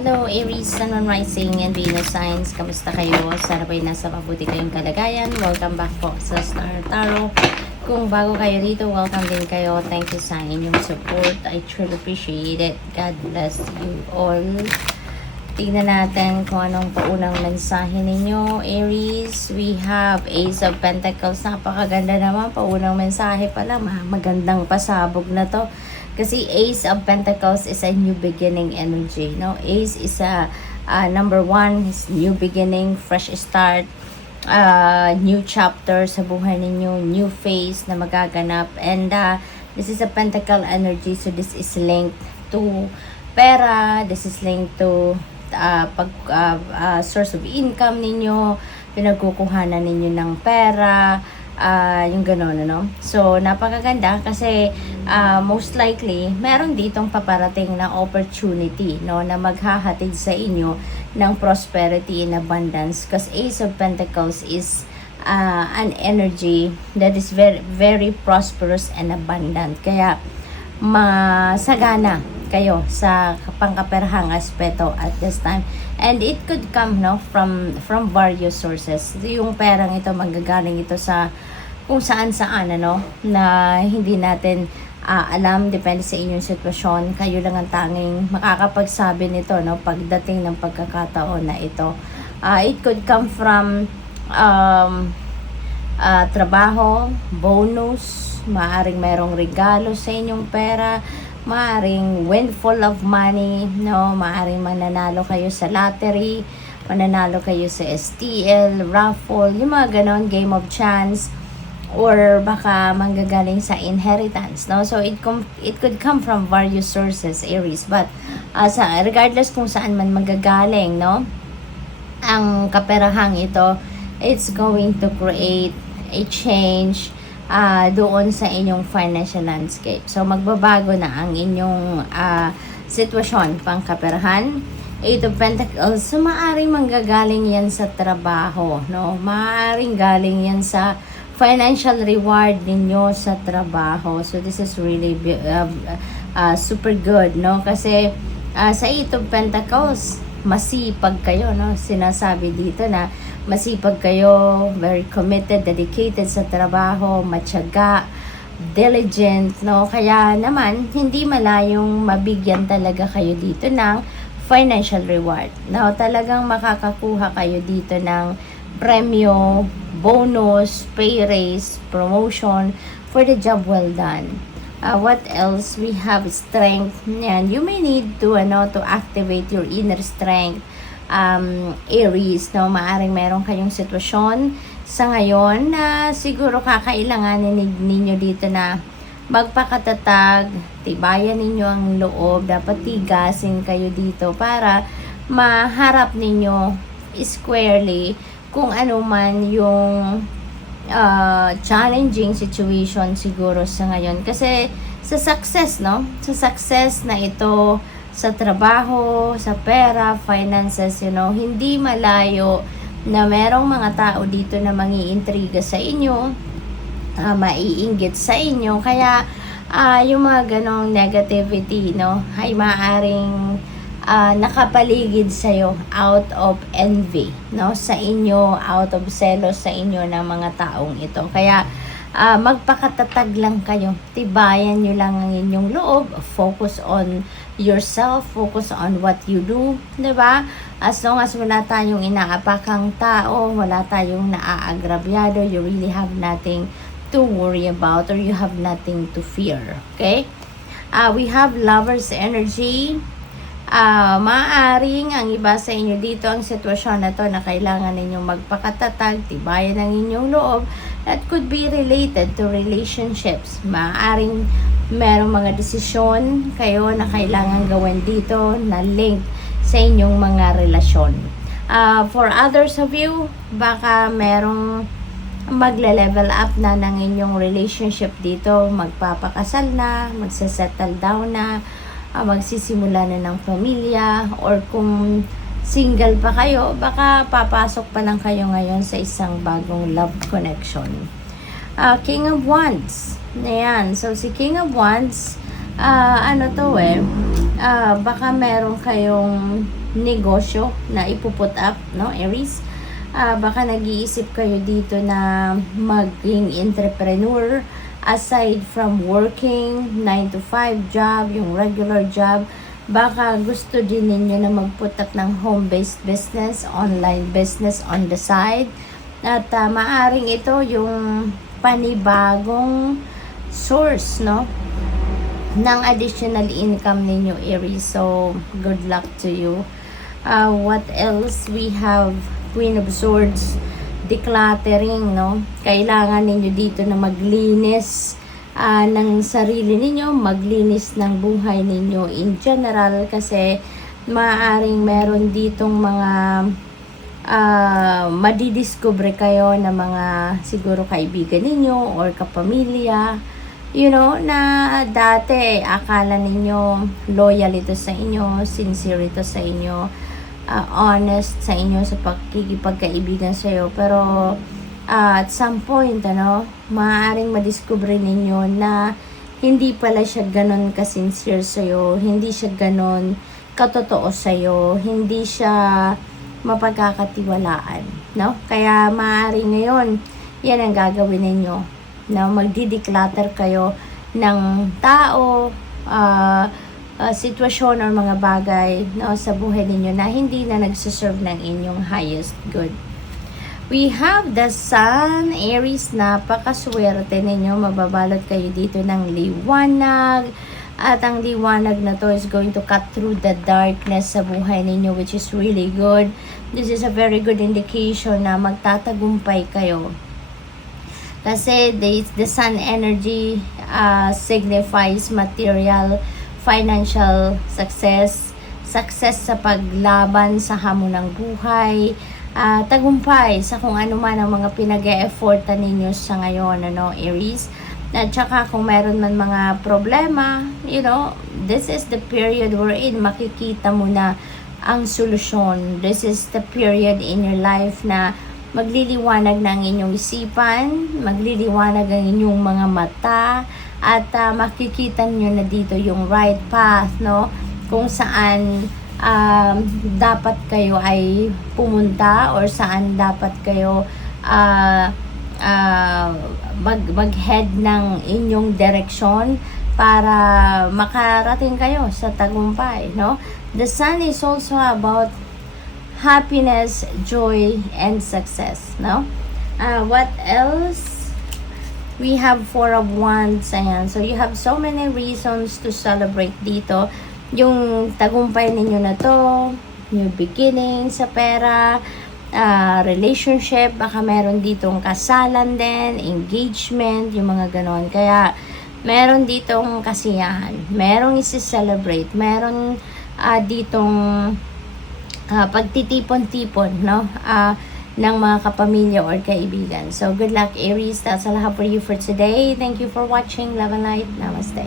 Hello Aries, Sun, Moon, Rising, and Venus signs. Kamusta kayo? Sana po'y nasa mabuti kayong kalagayan. Welcome back po sa Star Tarot. Kung bago kayo dito, welcome din kayo. Thank you sa inyong support. I truly appreciate it. God bless you all. Tingnan natin kung anong paunang mensahe ninyo. Aries, we have Ace of Pentacles. Napakaganda naman. Paunang mensahe pala. Magandang pasabog na to. Kasi Ace of Pentacles is a new beginning energy. No? Ace is a number one, is new beginning, fresh start, new chapter sa buhay ninyo, new phase na magaganap. And this is a Pentacle energy, so this is linked to pera, this is linked to source of income ninyo, pinagkukuhanan ninyo ng pera, yung gano'n, ano? So, napakaganda kasi most likely, meron ditong paparating na opportunity, no, na maghahatid sa inyo ng prosperity and abundance. Because Ace of Pentacles is an energy that is very, very prosperous and abundant. Kaya, masagana kayo sa pangkaperhang aspeto at this time. And it could come, no, from various sources. Yung perang ito, manggagaling ito sa kung saan-saan, ano, na hindi natin alam, depende sa inyong sitwasyon. Kayo lang ang tanging makakapagsabi nito, no, pagdating ng pagkakataon na ito. It could come from trabaho, bonus, maaring merong regalo sa inyong pera, maaring windfall of money, no, maaring mananalo kayo sa lottery, mananalo kayo sa STL, raffle, yung mga ganon, game of chance, or baka manggagaling sa inheritance, no? So it could come from various sources, Aries, but regardless kung saan man manggagaling, no, ang kaperahang ito, it's going to create a change doon sa inyong financial landscape. So magbabago na ang inyong sitwasyon pang kaperahan. Eight of Pentacles, so maaring manggagaling yan sa trabaho, no? Maaring galing yan sa financial reward ninyo sa trabaho. So this is really super good, no? Kasi sa Eight of Pentacles, masipag kayo, no? Sinasabi dito na masipag kayo, very committed, dedicated sa trabaho, matyaga, diligent, no? Kaya naman, hindi malayong mabigyan talaga kayo dito ng financial reward. No? Talagang makakakuha kayo dito ng premyo, bonus, pay raise, promotion for the job well done. What else? We have strength. Yan. You may need to activate your inner strength. Aries, no? Maaring meron kayong sitwasyon sa ngayon na siguro kakailanganin ninyo dito na magpakatatag, tibayan ninyo ang loob, dapat tigasin kayo dito para maharap ninyo squarely kung ano man yung challenging situation siguro sa ngayon. Kasi sa success, no? Sa success na ito, sa trabaho, sa pera, finances, hindi malayo na merong mga tao dito na mangiintriga sa inyo, maiinggit sa inyo. Kaya yung mga ganong negativity, no, ay maaaring nakapaligid sa'yo out of envy, no, sa inyo, out of selos sa inyo ng mga taong ito. Kaya magpakatatag lang kayo, tibayan nyo lang ang inyong loob, focus on yourself, focus on what you do, diba? As long as wala tayong inaapakang tao, wala tayong naaagrabyado, you really have nothing to worry about, or you have nothing to fear. Okay? We have Lovers energy. Maaaring ang iba sa inyo dito ang sitwasyon na to na kailangan ninyong magpakatatag, tibayan ang inyong loob. That could be related to relationships. Maaaring merong mga desisyon kayo na kailangan gawin dito na link sa inyong mga relasyon. For others of you, baka merong magle-level up na ng inyong relationship dito, magpapakasal na, magsasettle down na, magsisimula na ng pamilya, or kung single pa kayo, baka papasok pa lang kayo ngayon sa isang bagong love connection. King of Wands. Ayan. So, si King of Wands, baka meron kayong negosyo na ipuput up, no, Aries. Baka nag-iisip kayo dito na maging entrepreneur aside from working 9 to 5 job, yung regular job. Baka gusto din ninyo na mag-put up ng home-based business, online business on the side. At maaring ito yung panibagong source, no, ng additional income ninyo, Aries. So, good luck to you. What else? We have Queen of Swords, decluttering, no? Kailangan ninyo dito na maglinis ng sarili ninyo, maglinis ng buhay ninyo in general, kasi maaaring meron ditong mga madidiscover kayo na mga siguro kaibigan ninyo or kapamilya, you know, na dati akala ninyo loyal ito sa inyo, sincere ito sa inyo, honest sa inyo sa pagkikipagkaibigan sa iyo, pero at some point, maaaring madiscover ninyo na hindi pala siya ganon ka-sincere sa iyo, hindi siya ganon katotoo sa iyo, hindi siya mapagkakatiwalaan, no? Kaya maaari ngayon, yan ang gagawin ninyo, no? Magdi-declutter kayo ng tao, sitwasyon or mga bagay, no, sa buhay ninyo na hindi na nagsuserve ng inyong highest good. We have the Sun, Aries, napakaswerte ninyo, mababalot kayo dito ng liwanag, at ang liwanag na to is going to cut through the darkness sa buhay ninyo, which is really good. This is a very good indication na magtatagumpay kayo. Kasi the Sun energy signifies material, financial success, success sa paglaban sa hamon ng buhay, tagumpay sa kung ano man ang mga pinag-e-effortan ninyo sa ngayon, Aries. At saka kung meron man mga problema, this is the period wherein makikita mo na ang solusyon. This is the period in your life na magliliwanag na ang inyong isipan, magliliwanag ang inyong mga mata, at makikita nyo na dito yung right path, no? Kung saan dapat kayo ay pumunta or saan dapat kayo mag-head ng inyong direksyon para makarating kayo sa tagumpay, no? The Sun is also about happiness, joy, and success, no? What else? We have Four of Wands, ayan. So, you have so many reasons to celebrate dito. Yung tagumpay ninyo na to, new beginning sa pera, relationship, baka meron ditong kasalan din, engagement, yung mga ganon. Kaya, meron ditong kasiyahan, merong isi-celebrate, meron ditong pagtitipon-tipon, no? Ng mga kapamilya or kaibigan. So, good luck, Aries. That's all I have for you for today. Thank you for watching. Love and light. Namaste.